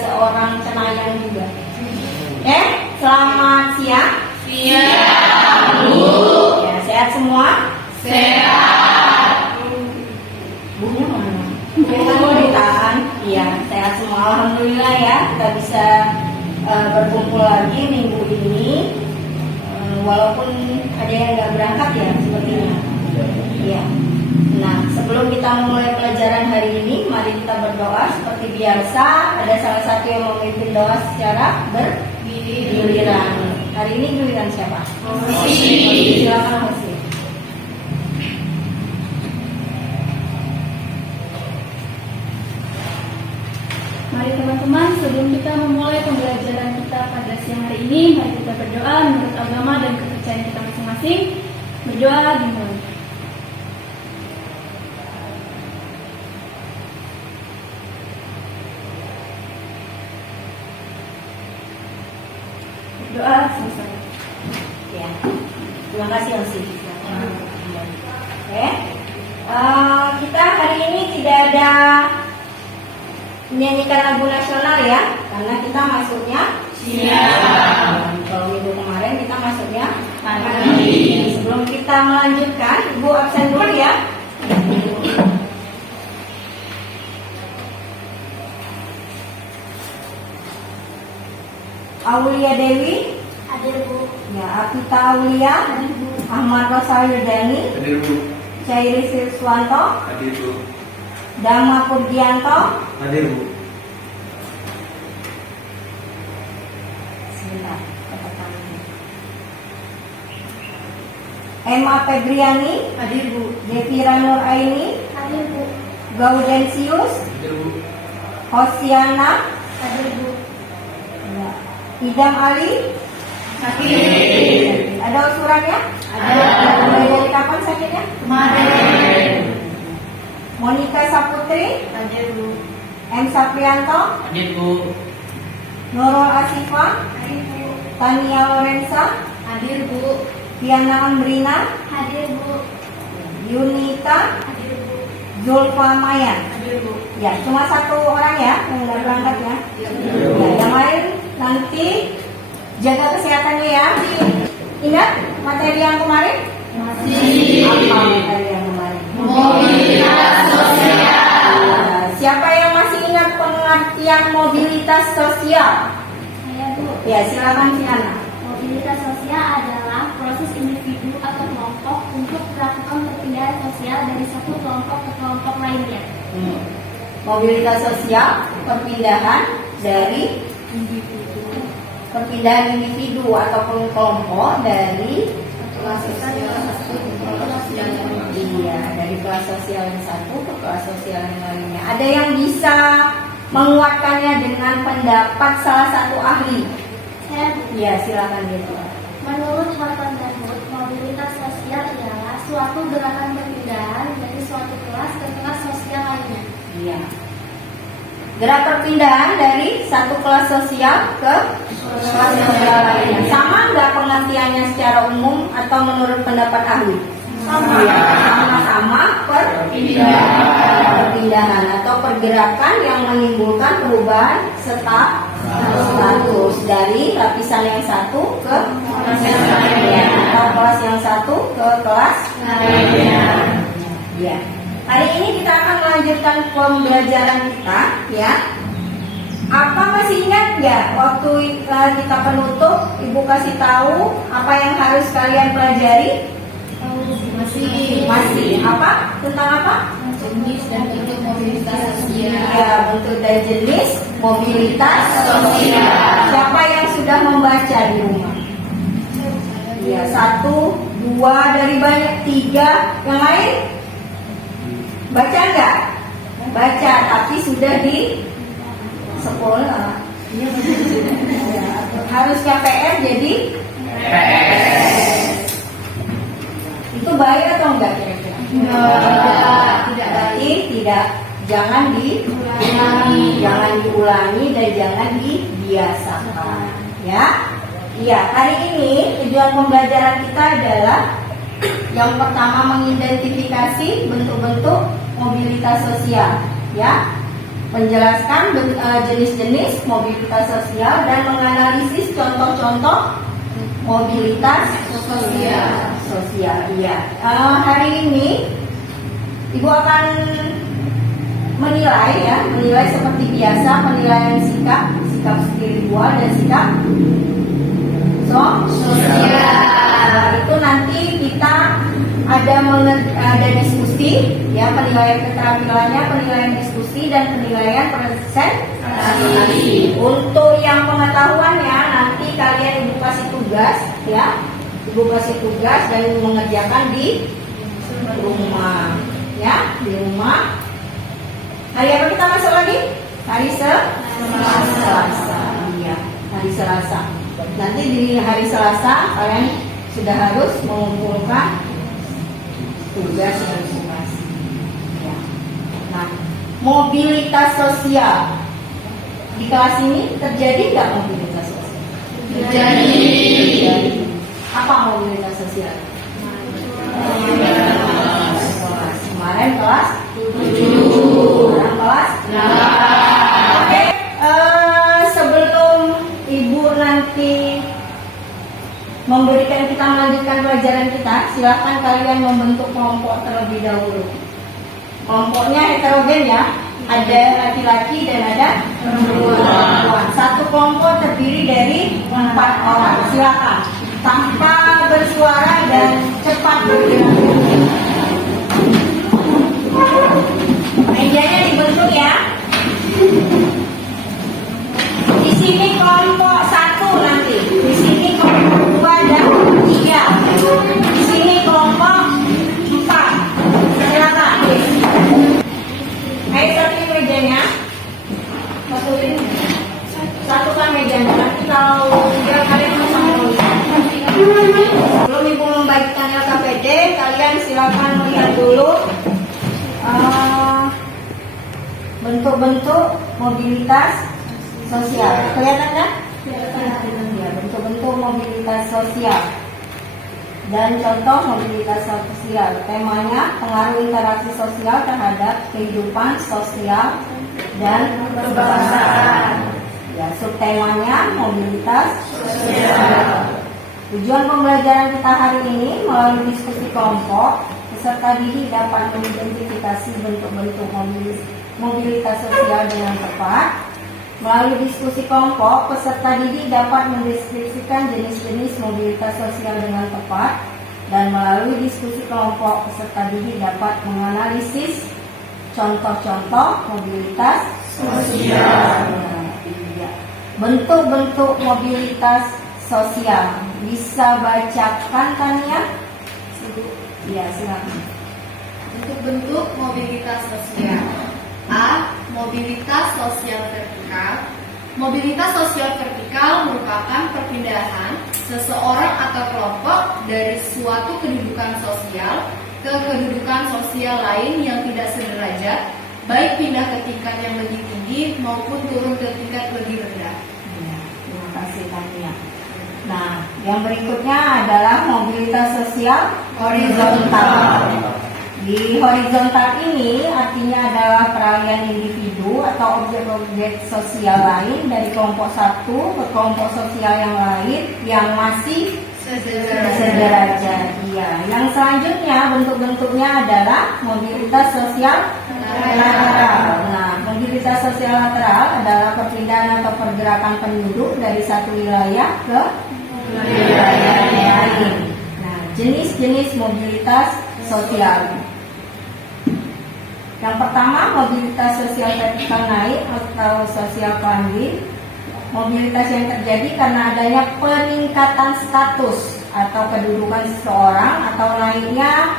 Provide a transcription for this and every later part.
seorang cenayang juga. Selamat siang. Siang, Bu. Ya, sehat semua? Sehat. Bunya mana? Bu ditahan. Iya, sehat semua. Alhamdulillah ya, kita bisa berkumpul lagi minggu ini. Walaupun ada yang nggak berangkat ya sepertinya. Iya. Nah, sebelum kita memulai pelajaran hari ini, mari kita berdoa seperti biasa. Ada salah satu yang memimpin doa secara bergiliran. Hari ini giliran siapa? Silakan Hosi. Mari teman-teman, sebelum kita memulai pembelajaran kita pada siang hari ini, mari kita berdoa menurut agama dan kepercayaan kita masing-masing. Berdoa dimulai. Berdoa selesai. Ya. Terima kasih Hosi. Oke. Kita hari ini tidak ada menyanyikan lagu nasional ya, karena kita masuknya siang. Kalau minggu kemarin kita masuknya pagi. Sebelum kita melanjutkan, Ibu absen dulu ya. Aulia Dewi, Hadir, Bu. ya, Apita Aulia, Ahmad Rosal Yudani, Hadir, Bu. Cairi Siswanto, Hadir, Bu. Dama Purgianto, Hadir, Bu. sebentar, katakan. Emma Febriani, Hadir, Bu. Devira Nur Aini, Hadir, Bu. Gaudensius, Hadir, Bu. Hosiana, Hadir, Bu. ya, Idam Ali. Hadir. Ada usurannya? Ada. Mulai dari kapan sakitnya? Kemarin. Monika Saputri, Hadir, Bu. M. Saprianto, Hadir, Bu. Nurul Asifa, Hadir, Bu. Tania Lorenza, Hadir, Bu. Tiana Ambrina, Hadir, Bu. Yunita, Hadir, Bu. Zulfa Mayan. Hadir, Bu. Ya, cuma satu orang ya yang nggak berangkat ya. Ya, yang lain nanti jaga kesehatannya ya. Ingat materi yang kemarin? Masih. Apa materi yang kemarin? Mobilitas sosial. Ya, siapa yang masih ingat pengertian mobilitas sosial? Saya, Bu. Ya, silakan Tiana. Mobilitas sosial adalah proses individu atau kelompok untuk melakukan perpindahan sosial dari satu kelompok ke kelompok lainnya. Mobilitas sosial, perpindahan dari individu ataupun kelompok dari kelas sosial satu ke kelas sosial yang lainnya. Iya, dari kelas sosial yang satu ke kelas sosial yang lainnya. Ada yang bisa menguatkannya dengan pendapat salah satu ahli? Saya, Iya, silakan gitu. menurut Horton Darwood, mobilitas sosial ialah suatu gerakan perpindahan dari suatu kelas ke kelas sosial lainnya. Iya. Gerak perpindahan dari satu kelas sosial ke kelas sosial lainnya. Sama nggak pengertiannya secara umum atau menurut pendapat ahli? Iya, sama-sama perpindahan atau pergerakan yang menimbulkan perubahan status dari lapisan yang satu ke kelas yang lainnya atau kelas yang satu ke kelas lainnya. Ya. Hari ini kita akan melanjutkan pembelajaran kita, ya. Apa masih ingat nggak waktu kita penutup, Ibu kasih tahu apa yang harus kalian pelajari? Masih. Apa? Tentang apa? Jenis dan bentuk mobilitas sosial. Ya, bentuk dan jenis mobilitas sosial. Siapa yang sudah membaca di rumah? Ya, 1, 2 dari banyak, 3. Yang lain? Baca nggak? Baca, tapi sudah di sekolah. Ya, harus KPR jadi itu baik atau enggak kira-kira? Tidak baik, jangan diulangi dan jangan dibiasakan, ya. Iya, hari ini tujuan pembelajaran kita adalah yang pertama mengidentifikasi bentuk-bentuk mobilitas sosial, ya. menjelaskan jenis-jenis mobilitas sosial dan menganalisis contoh-contoh mobilitas sosial. Iya. Hari ini Ibu akan menilai seperti biasa, penilaian sikap spiritual dan sikap sosial. Itu nanti kita ada diskusi, ya, penilaian keterampilannya, penilaian diskusi dan penilaian presentasi. Untuk yang pengetahuannya nanti kalian Ibu kasih tugas, ya, Ibu kasih tugas dan mengerjakan di rumah, ya, di rumah. Hari apa kita masuk lagi? Hari Selasa. Iya, hari Selasa. Nanti di hari Selasa kalian sudah harus mengumpulkan tugas masing-masing. Ya. Nah, mobilitas sosial di kelas ini terjadi nggak mobilitas sosial? Terjadi. Apa mobilitas sosial? Kemarin kelas 7, sekarang kelas 8. Oke, sebelum Ibu nanti kita melanjutkan pelajaran kita, silahkan kalian membentuk kelompok terlebih dahulu. Kelompoknya heterogen, ya, ada laki-laki dan ada perempuan. Satu kelompok terdiri dari 4 orang. Silakan tanpa bersuara dan cepat bergerak. Mejanya dibentuk, ya. Di sini kelompok 1 nanti, di sini kelompok 2 dan 3, di sini kelompok 4. Silakan. Ayo satuin mejanya, satukan mejanya. Nanti kalau dia kalian bisa melihat. Sebelum Ibu membagikan LKPD, kalian silakan melihat dulu bentuk-bentuk mobilitas sosial. Kelihatan kan? Ya, bentuk-bentuk mobilitas sosial dan contoh mobilitas sosial. Temanya pengaruh interaksi sosial terhadap kehidupan sosial dan kebangsaan. Ya, subtemanya mobilitas sosial. Tujuan pembelajaran kita hari ini melalui diskusi kelompok, peserta didik dapat mengidentifikasi bentuk-bentuk mobilitas sosial dengan tepat. Melalui diskusi kelompok, peserta didik dapat mendeskripsikan jenis-jenis mobilitas sosial dengan tepat. Dan melalui diskusi kelompok, peserta didik dapat menganalisis contoh-contoh mobilitas sosial. Bentuk-bentuk mobilitas sosial. Bisa bacakan, Tania? Ya, silakan. Bentuk mobilitas sosial. A. Mobilitas sosial vertikal. Mobilitas sosial vertikal merupakan perpindahan seseorang atau kelompok dari suatu kedudukan sosial ke kedudukan sosial lain yang tidak sederajat, baik pindah ke tingkat yang lebih tinggi maupun turun ke tingkat lebih rendah. Ya, terima kasih, Tania. Nah, yang berikutnya adalah mobilitas sosial horizontal. Di horizontal ini artinya adalah peralihan individu atau objek-objek sosial lain dari kelompok satu ke kelompok sosial yang lain yang masih sederajat. Iya. Yang selanjutnya bentuk-bentuknya adalah mobilitas sosial lateral. Nah, mobilitas sosial lateral adalah perpindahan atau pergerakan penduduk dari satu wilayah ke wilayah lain. Nah, jenis-jenis mobilitas sosial. Yang pertama, mobilitas sosial vertikal naik atau sosial climbing. Mobilitas yang terjadi karena adanya peningkatan status atau kedudukan seseorang atau naiknya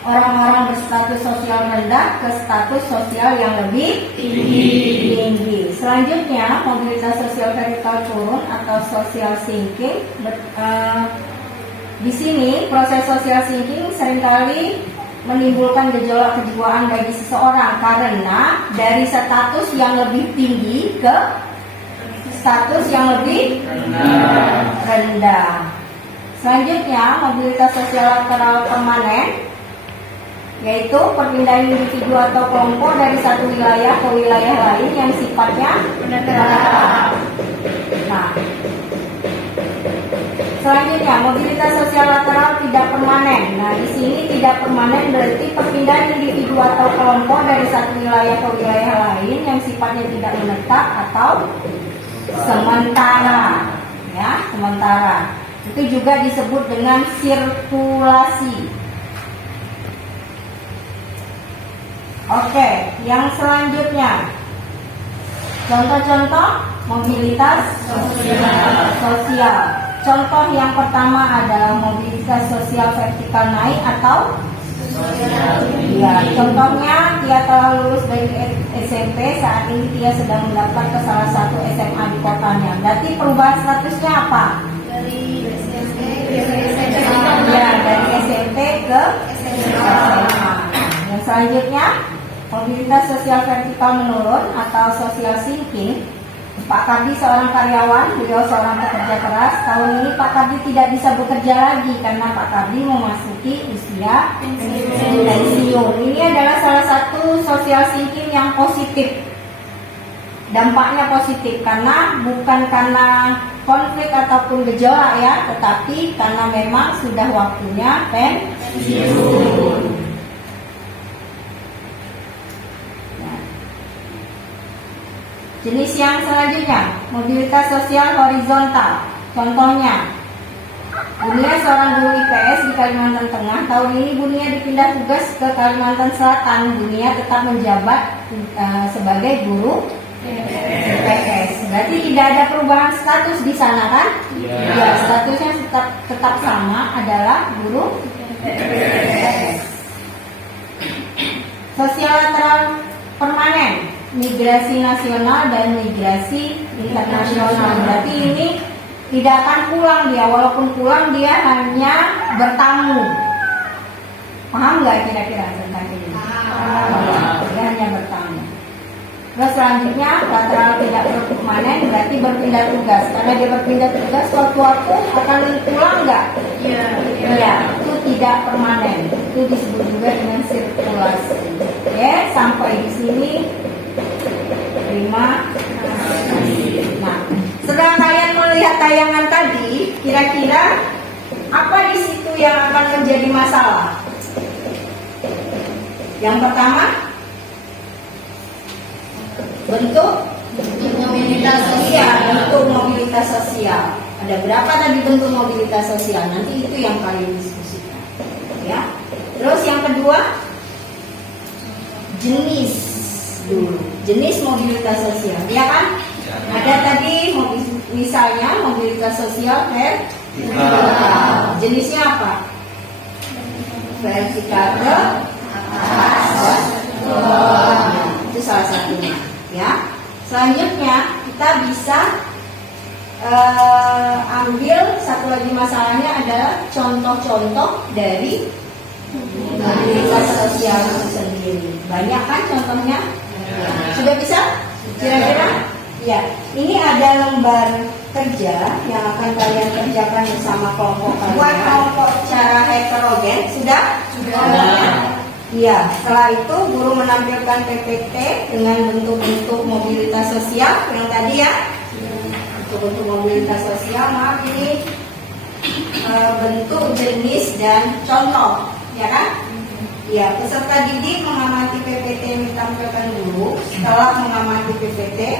orang-orang berstatus sosial rendah ke status sosial yang lebih tinggi. Selanjutnya, mobilitas sosial vertikal turun atau social sinking. Di sini proses social sinking seringkali menimbulkan gejolak kejiwaan bagi seseorang karena dari status yang lebih tinggi ke status yang lebih rendah. Selanjutnya, mobilitas sosial lateral permanen. yaitu perpindahan individu atau kelompok dari satu wilayah ke wilayah lain yang sifatnya menetap. Nah, selanjutnya mobilitas sosial lateral tidak permanen. Nah, di sini tidak permanen berarti perpindahan individu atau kelompok dari satu wilayah ke wilayah lain yang sifatnya tidak menetap atau sementara, ya, sementara. Itu juga disebut dengan sirkulasi. Oke, yang selanjutnya contoh-contoh mobilitas sosial. Contoh yang pertama adalah mobilitas sosial vertikal naik atau ya, contohnya Tia telah lulus dari SMP, saat ini Tia sedang mendaftar ke salah satu SMA di kotanya. Berarti perubahan statusnya apa? Dari SMP Ya, dari SMP ke SMA. Yang selanjutnya mobilitas sosial vertikal menurun atau social sinking. Pak Kardi seorang karyawan, beliau seorang pekerja keras. Tahun ini Pak Kardi tidak bisa bekerja lagi karena Pak Kardi memasuki usia pensiun. Ini adalah salah satu social sinking yang positif. Dampaknya positif karena bukan karena konflik ataupun gejolak ya, tetapi karena memang sudah waktunya pensiun. Jenis yang selanjutnya, mobilitas sosial horizontal. Contohnya, Bunia seorang guru IPS di Kalimantan Tengah. Tahun ini Bunia dipindah tugas ke Kalimantan Selatan. Bunia tetap menjabat sebagai guru IPS. Berarti tidak ada perubahan status di sana kan? Ya, statusnya tetap sama, adalah guru IPS. Sosial lateral permanen, migrasi nasional dan migrasi internasional. Berarti ini tidak akan pulang dia, walaupun pulang dia hanya bertamu. Paham nggak kira-kira tentang ini? Dia hanya bertamu. Terus selanjutnya lateral tidak permanen berarti berpindah tugas. Karena dia berpindah tugas, suatu-waktu akan pulang nggak? Iya. Itu tidak permanen. Itu disebut juga dengan sirkulasi. Oke, sampai di sini. Terima kasih. Nah, setelah kalian melihat tayangan tadi, kira-kira apa di situ yang akan menjadi masalah? Yang pertama, bentuk mobilitas sosial. Bentuk mobilitas sosial. Ada berapa tadi bentuk mobilitas sosial? Nanti itu yang kalian diskusikan. Ya. Terus yang kedua, jenis dulu. Jenis mobilitas sosial, ya kan? Ada tadi misalnya mobilitas sosial vertikal. Jenisnya apa? Vertikal ke atas. Itu salah satunya, ya. Selanjutnya kita bisa ambil satu lagi masalahnya adalah contoh-contoh dari mobilitas sosial itu sendiri. Banyak kan contohnya? Sudah bisa? Kira-kira? Ya, ini ada lembar kerja yang akan kalian kerjakan bersama kelompok kalian. Buat kelompok secara heterogen, sudah? Iya, setelah itu guru menampilkan PPT dengan bentuk-bentuk mobilitas sosial yang tadi ya. Bentuk-bentuk mobilitas sosial, maaf ini bentuk, jenis, dan contoh, ya kan? Ya, peserta didik mengamati PPT yang ditampilkan dulu. Setelah mengamati PPT,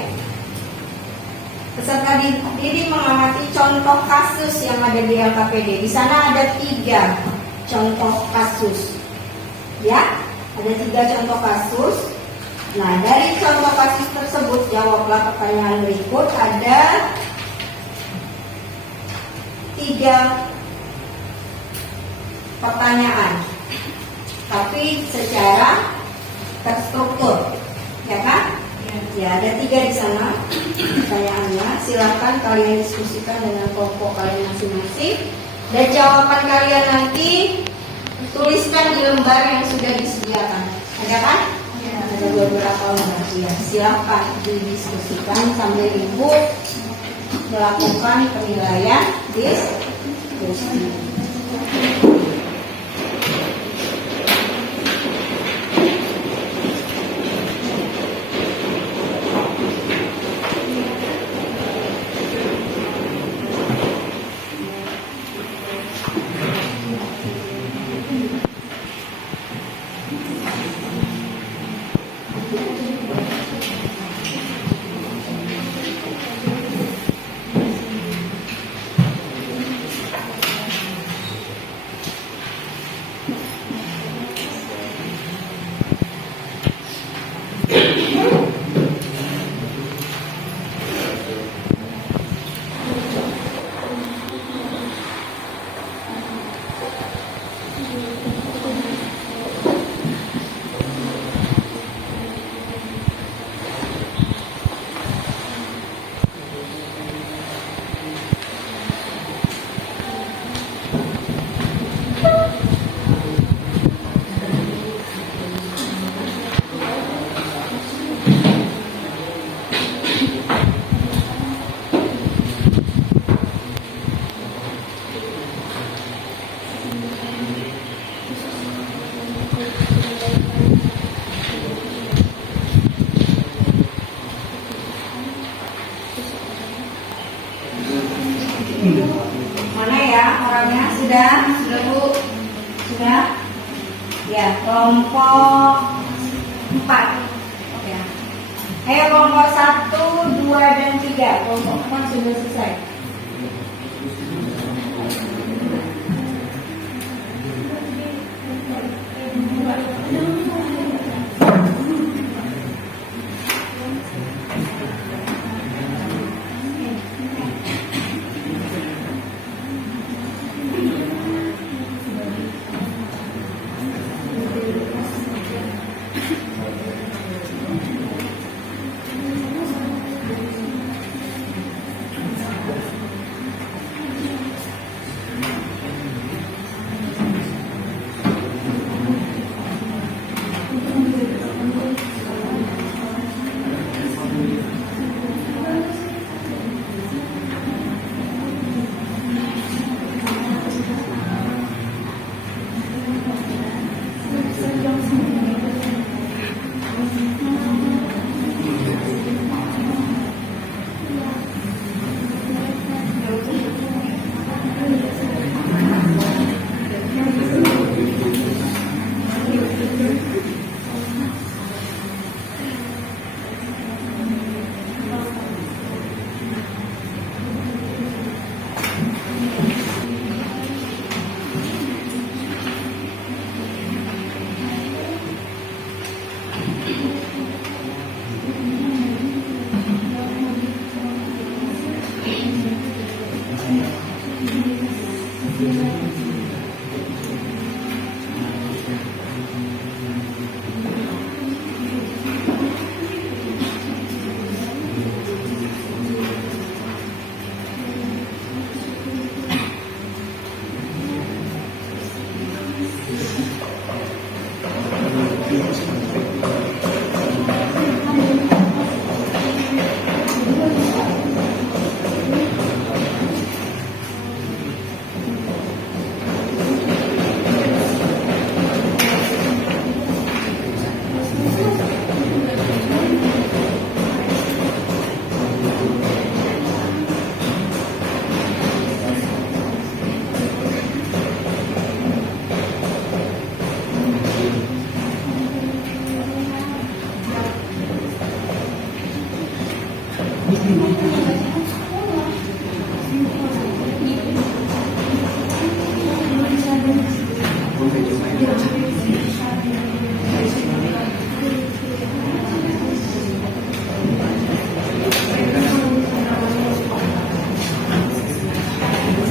peserta didik mengamati contoh kasus yang ada di LKPD. Di sana ada 3 contoh kasus. Ya, ada 3 contoh kasus. Nah, dari contoh kasus tersebut jawablah pertanyaan berikut. Ada 3 pertanyaan, tapi secara terstruktur, ya kan? Ya, ada 3 di sana pertanyaannya. Silakan kalian diskusikan dengan kelompok kalian masing-masing. Dan jawaban kalian nanti tuliskan di lembar yang sudah disediakan. Ada kan? Ada beberapa lembar. Ya, silakan didiskusikan sambil ibu melakukan penilaian diskusi. kelompok 4. Oke. Ayo kelompok 1, 2, dan 3. Kelompok 4 sudah selesai.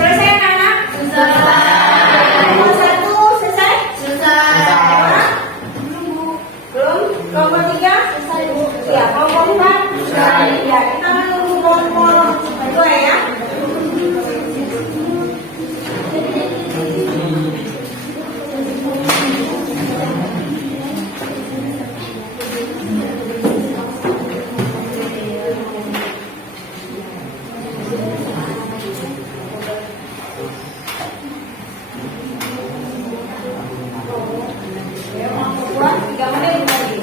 Selesai anak-anak? Kelompok 1 selesai? Belum? Kelompok 3? Ya, kelompok 4? Ya, kita menunggu kelompok 2 ya. Ya, kelompok 2, 3 menit lagi.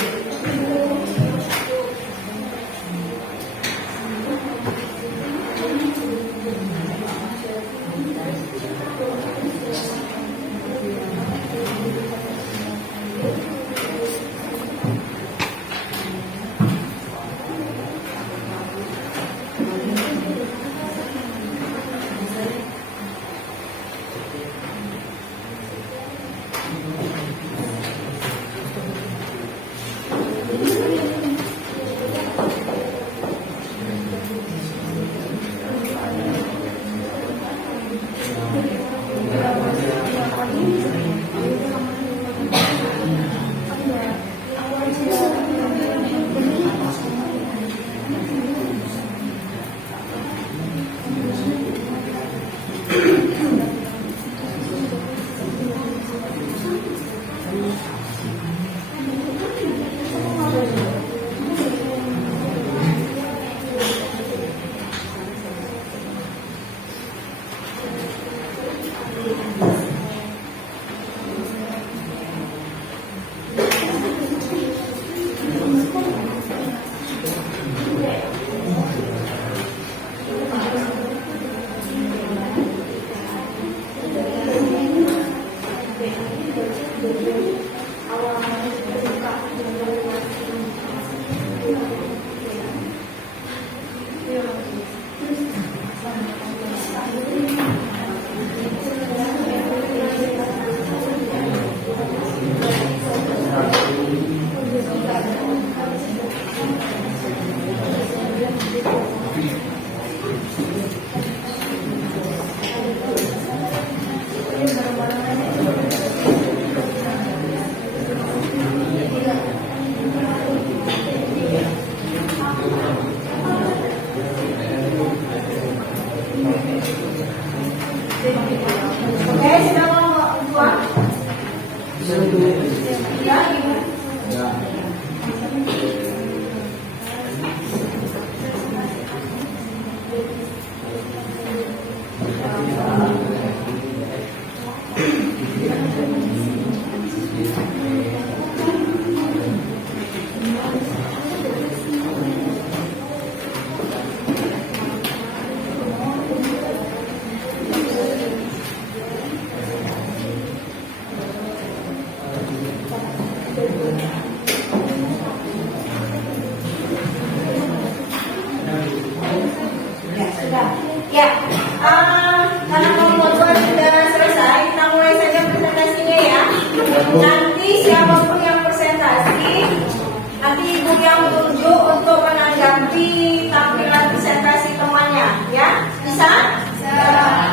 lagi yang tunjuk untuk menanggapi tampilan presentasi temannya, ya? Bisa?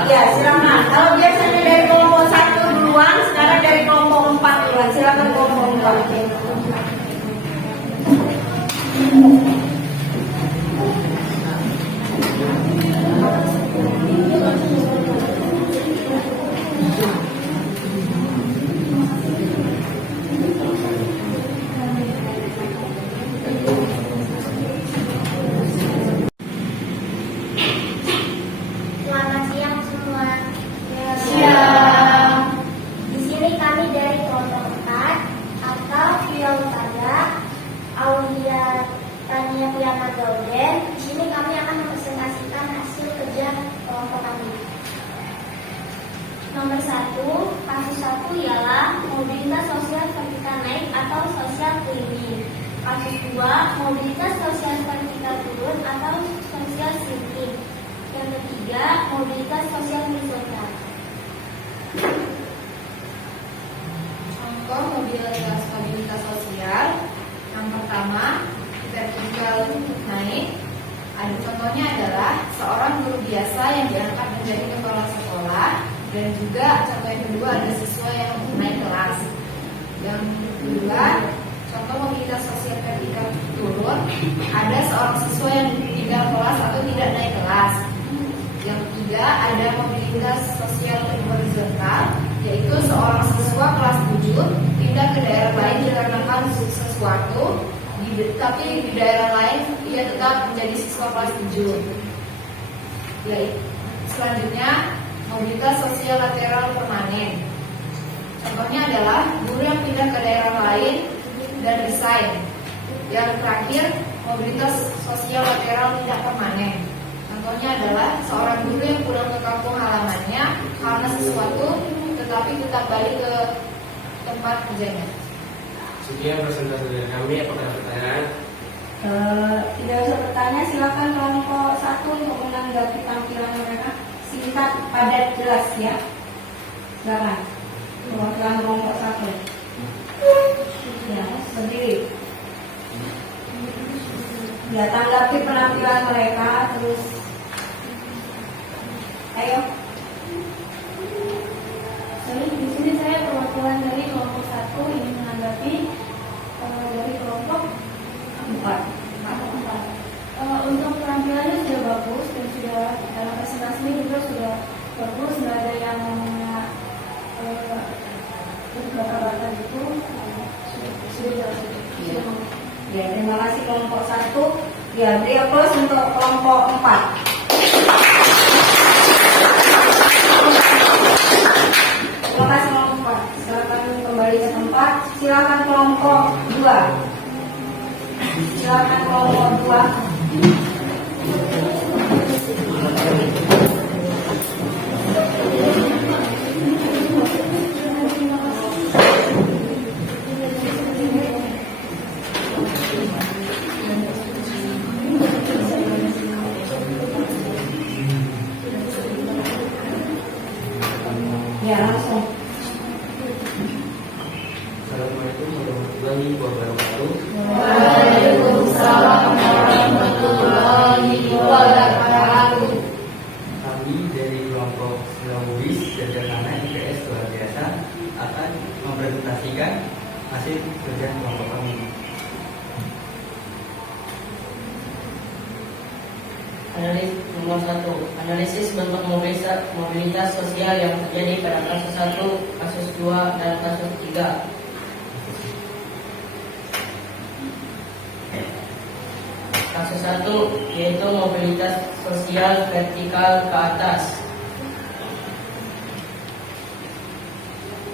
Ya, silakan. Kalau biasanya dari kelompok 1 duluan, sekarang dari kelompok 4 duluan. Silakan kelompok 4. Selamat siang semua. Siang. Di sini kami dari kelompok 4 atau Via Utara, Aulia Tania Piana Gauden. Di sini kami akan mempresentasikan hasil kerja kelompok kami. Nomor 1, kasus 1 ialah mobilitas sosial vertikal naik atau sosial cleaning. Kasus 2, mobilitas sosial vertikal turun atau sosial shifting. Yang ketiga, mobilitas sosial horizontal. Contoh mobilitas sosial. Yang pertama, vertikal naik. Ada contohnya adalah seorang guru biasa yang diangkat menjadi kepala sekolah, dan juga contoh yang kedua ada siswa yang naik kelas. Yang kedua, contoh mobilitas sosial vertikal turun, ada seorang siswa yang tidak kelas atau tidak naik kelas. Yang ketiga, ada mobilitas sosial horizontal, yaitu seorang siswa kelas 7 pindah ke daerah lain dikarenakan sesuatu, tapi di daerah lain ia tetap menjadi siswa kelas 7. Selanjutnya, mobilitas sosial lateral permanen. Contohnya adalah guru yang pindah ke daerah lain dan resign. Yang terakhir, mobilitas sosial lateral tidak permanen. Contohnya adalah seorang guru yang pulang ke kampung halamannya karena sesuatu, tetapi tetap balik ke tempat kerjanya. Sekian presentasi dari kami. Apakah ada pertanyaan? Tidak usah bertanya, silakan kelompok 1 untuk menanggapi tampilan mereka. Singkat, padat, jelas, ya. Silakan. Perwakilan kelompok 1. Ya, berdiri. Ya, tanggapi penampilan mereka, terus. Ayo. Jadi di sini saya perwakilan dari kelompok 1 ingin menanggapi dari kelompok 4. Untuk penampilannya sudah bagus dan sudah dalam presentasinya juga sudah bagus, nggak ada yang berbata-bata gitu. Sudah. Ya, terima kasih kelompok 1. Ya, beri aplaus untuk kelompok 4. Terima kasih kelompok 4. Silakan kembali ke tempat. Silakan kelompok 2. Silakan kelompok 2. Ya, langsung. Assalamualaikum warahmatullahi wabarakatuh. Waalaikumsalam warahmatullahi wabarakatuh. Kami dari kelompok Sulawis Sederhana IPS luar biasa akan mempresentasikan hasil kerja kelompok kami. Nomor 1, analisis bentuk mobilitas sosial yang terjadi pada kasus 1, kasus 2, dan kasus 3. Kasus 1 yaitu mobilitas sosial vertikal ke atas.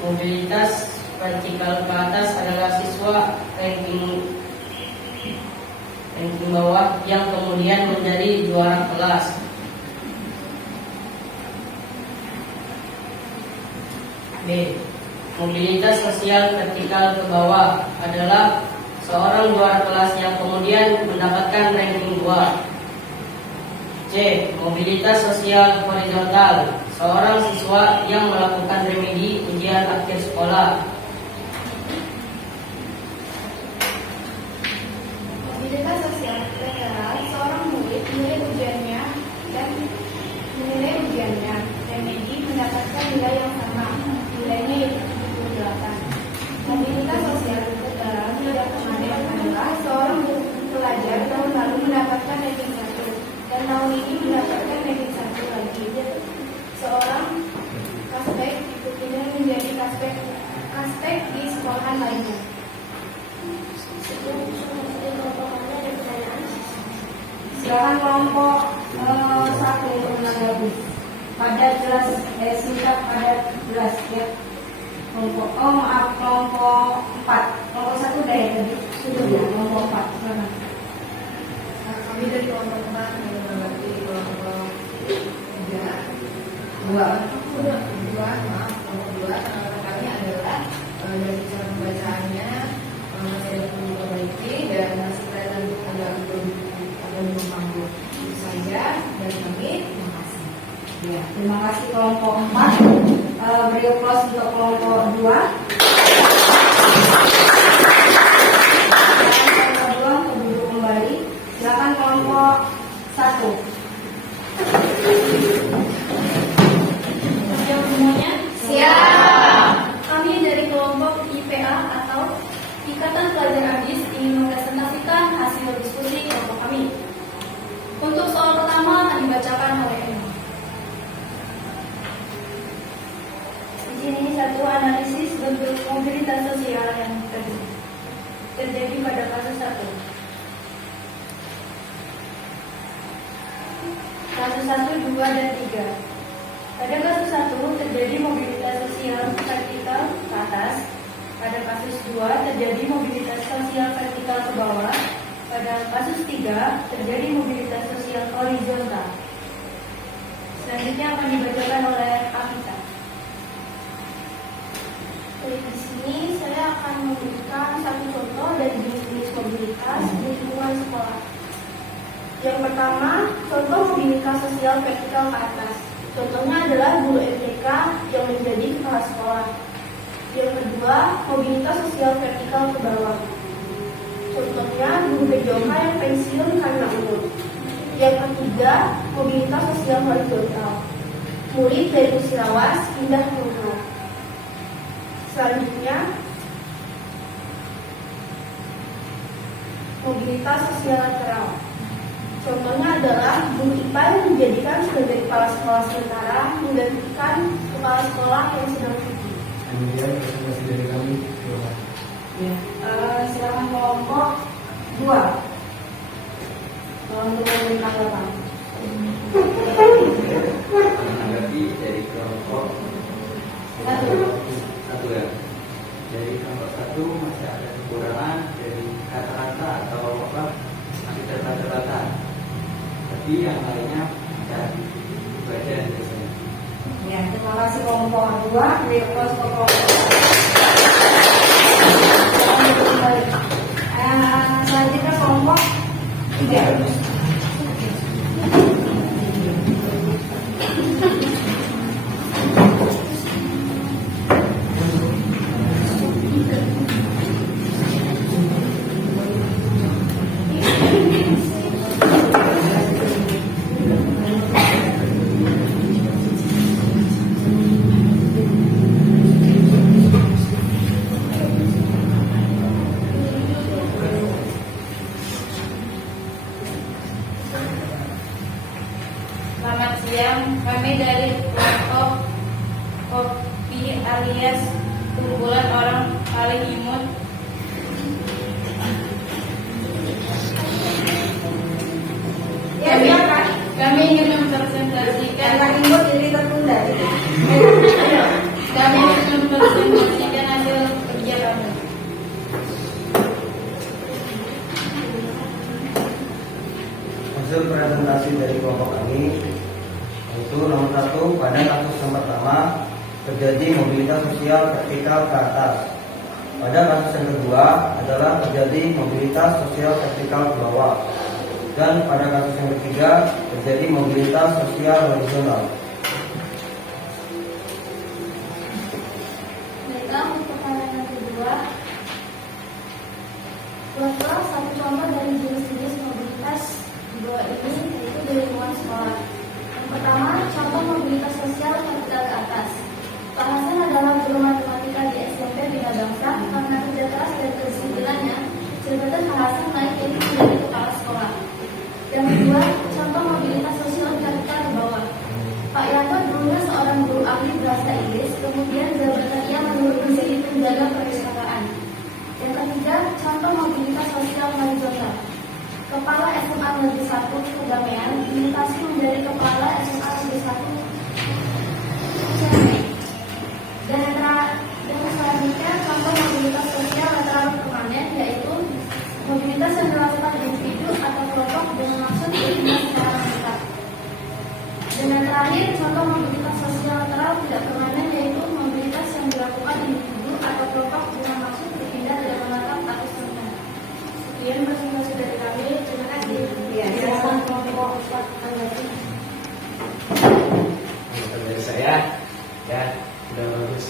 Mobilitas vertikal ke atas adalah siswa ranking bawah yang kemudian menjadi juara kelas. B. Mobilitas sosial vertikal ke bawah adalah seorang juara kelas yang kemudian mendapatkan ranking 2. C. Mobilitas sosial horizontal, seorang siswa yang melakukan remedi ujian akhir sekolah. Silakan kelompok 1 untuk menanggapi. Padat jelas, singkat padat jelas ya. Kelompok kelompok 4. Kelompok 1 udah ya tadi. Sudah ya, kelompok 4. Silakan. Kami dari kelompok 4 menanggapi kelompok 2. Kelompok 2 tanggapan kami adalah dari cara pembacaannya masih ada perlu diperbaiki dan masih kelihatan agak belum mampu. Itu saja dari kami. Terima kasih. Ya, terima kasih kelompok 4. Beri aplaus untuk kelompok 2. Kelompok 2 untuk duduk kembali. Silakan kelompok 1. Siap semuanya? Siap. Kami dari kelompok IPA atau Ikatan Pelajar Adis ingin mempresentasikan hasil diskusi kelompok kami. Untuk soal pertama akan dibacakan oleh Emma. Di sini satu analisis bentuk mobilitas sosial yang terjadi pada kasus 1. Kasus 1, 2, dan 3. Pada kasus 1 terjadi mobilitas sosial vertikal ke atas. Pada kasus 2 terjadi mobilitas sosial vertikal ke bawah. Pada kasus 3 terjadi mobilitas sosial horizontal. Selanjutnya akan dibacakan oleh Afita. Di sini saya akan memberikan satu contoh dari jenis-jenis mobilitas di lingkungan sekolah. Yang pertama, contoh mobilitas sosial vertikal ke atas. Contohnya adalah guru MTK yang menjadi kepala sekolah. Yang kedua, mobilitas sosial vertikal ke bawah. Contohnya guru PJOK yang pensiun karena umur. Yang ketiga, mobilitas sosial horizontal. Murid dari Musirawas pindah ke Uno. Selanjutnya, mobilitas sosial lateral. Contohnya adalah guru IPA yang dijadikan sebagai kepala sekolah sementara menggantikan kepala sekolah yang sedang cuti. Kemudian presentasi dari kami. Ya. Silakan kelompok 2. Untuk memberi tanggapan. Menanggapi dari kelompok 1 ya. Dari kelompok 1 masih ada kekurangan dari kata-kata atau masih terbaca-baca. Tapi yang lainnya bisa dibaca biasanya. Ya, terima kasih kelompok 2. Beri aplaus untuk kelompok 2. Selanjutnya kelompok 3. Selamat siang, kami dari kelompok kopi alias kumpulan orang paling imut. Kami ingin mempresentasikan Yang imut jadi tertunda. kami ingin mempresentasikan hasil kerja kami. Hasil presentasi dari kelompok kami yaitu nomor 1, pada kasus yang pertama terjadi mobilitas sosial vertikal ke atas. Pada kasus yang kedua adalah terjadi mobilitas sosial vertikal ke bawah. Dan pada kasus yang ketiga terjadi mobilitas sosial horizontal. Baiklah, untuk pertanyaan yang kedua, buatlah satu contoh dari jenis-jenis mobilitas di bawah ini, yaitu di lingkungan sekolah. Yang pertama, contoh mobilitas sosial vertikal ke atas. Pak Hasan adalah guru matematika di SMP Bina Bangsa. Karena kerja keras dan kedisiplinan, jabatan Pak Hasan naik menjadi kepala sekolah. Yang kedua, contoh mobilitas sosial vertikal ke bawah. Pak Negeri 1 Kedamaian dimutasi menjadi Kepala SMA Negeri 1 dan selanjutnya contoh mobilitas sosial lateral permanen yaitu mobilitas yang dilakukan individu atau kelompok dengan maksud berpindah secara mengikat. Dan yang terakhir contoh mobilitas sosial lateral tidak permanen yaitu mobilitas yang dilakukan individu atau kelompok dengan maksud berpindah dari menatap atau seterusnya. Sekian presentasi dari kami. Terima kasih. Ya, silakan kelompok 4 tanggapi. Dari saya, ya sudah bagus.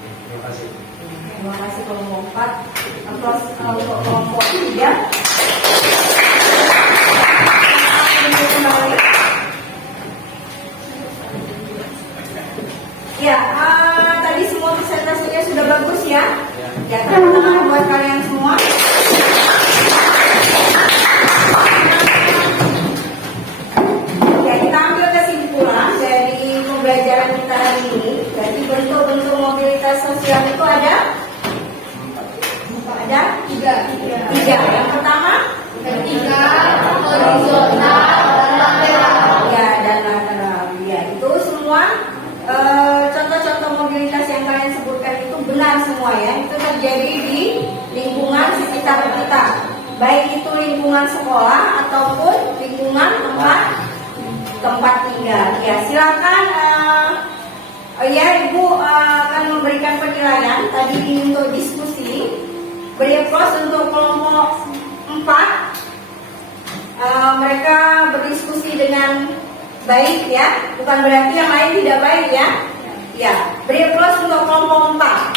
Terima kasih. Terima kasih kelompok 4. Terus untuk kelompok 3. Ya, tadi semua presentasinya sudah bagus ya. Ya, tepuk tangan buat kalian semua. Ya, kita ambil kesimpulan dari pembelajaran kita hari ini. Jadi bentuk-bentuk mobilitas sosial itu ada tiga. Yang pertama, horizontal dan lateral. ya, dan lateral. Ya, itu semua contoh-contoh mobilitas yang kalian sebutkan itu benar semua ya. Itu terjadi di lingkungan sekitar kita, baik itu lingkungan sekolah ataupun lingkungan tempat tinggal. Ya, silakan. Ya, Ibu akan memberikan penilaian tadi untuk diskusi. Beri plus untuk kelompok 4. Mereka berdiskusi dengan baik ya, bukan berarti yang lain tidak baik ya. Ya, beri plus untuk kelompok 4.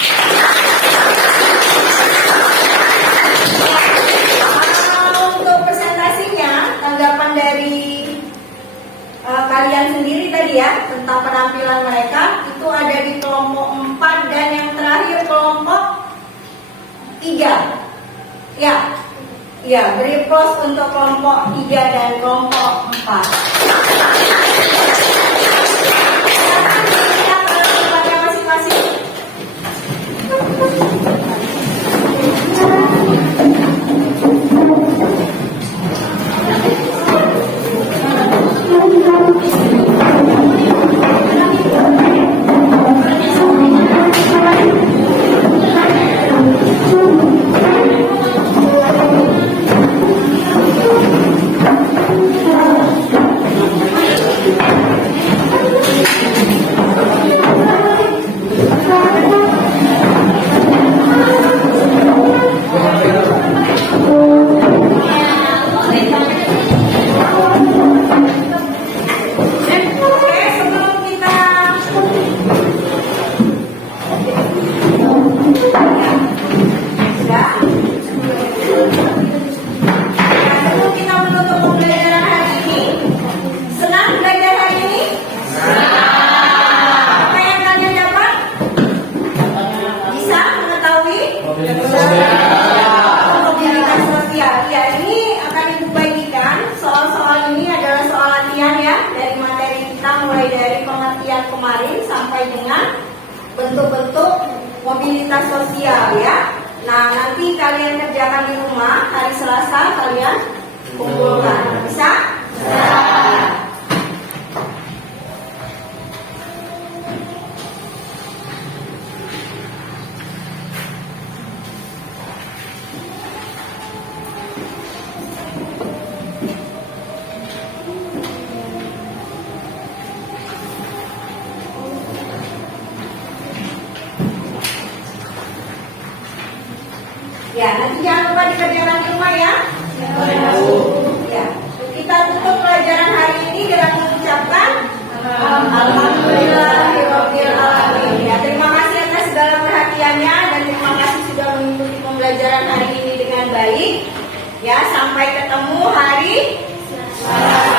Untuk presentasinya, tanggapan dari kalian sendiri tadi ya tentang penampilan mereka itu ada di kelompok 4 dan yang terakhir kelompok 3. Ya, beri plus untuk kelompok 3 dan kelompok 4. Kita ke tempatnya masing-masing. Mobilitas sosial. Ya, ini akan Ibu bagikan. Soal-soal ini adalah soal latihan ya dari materi kita mulai dari pengertian kemarin sampai dengan bentuk-bentuk mobilitas sosial ya. Nah, nanti kalian kerjakan di rumah hari Selasa kalian kumpulkan. Bisa? Ya, nanti jangan lupa dikerjakan di rumah ya. Ya, kita tutup pelajaran hari ini dengan mengucapkan Alhamdulillahirabbil alamin. Ya, terima kasih atas segala perhatiannya dan terima kasih sudah mengikuti pembelajaran hari ini dengan baik. Ya, sampai ketemu hari Selasa.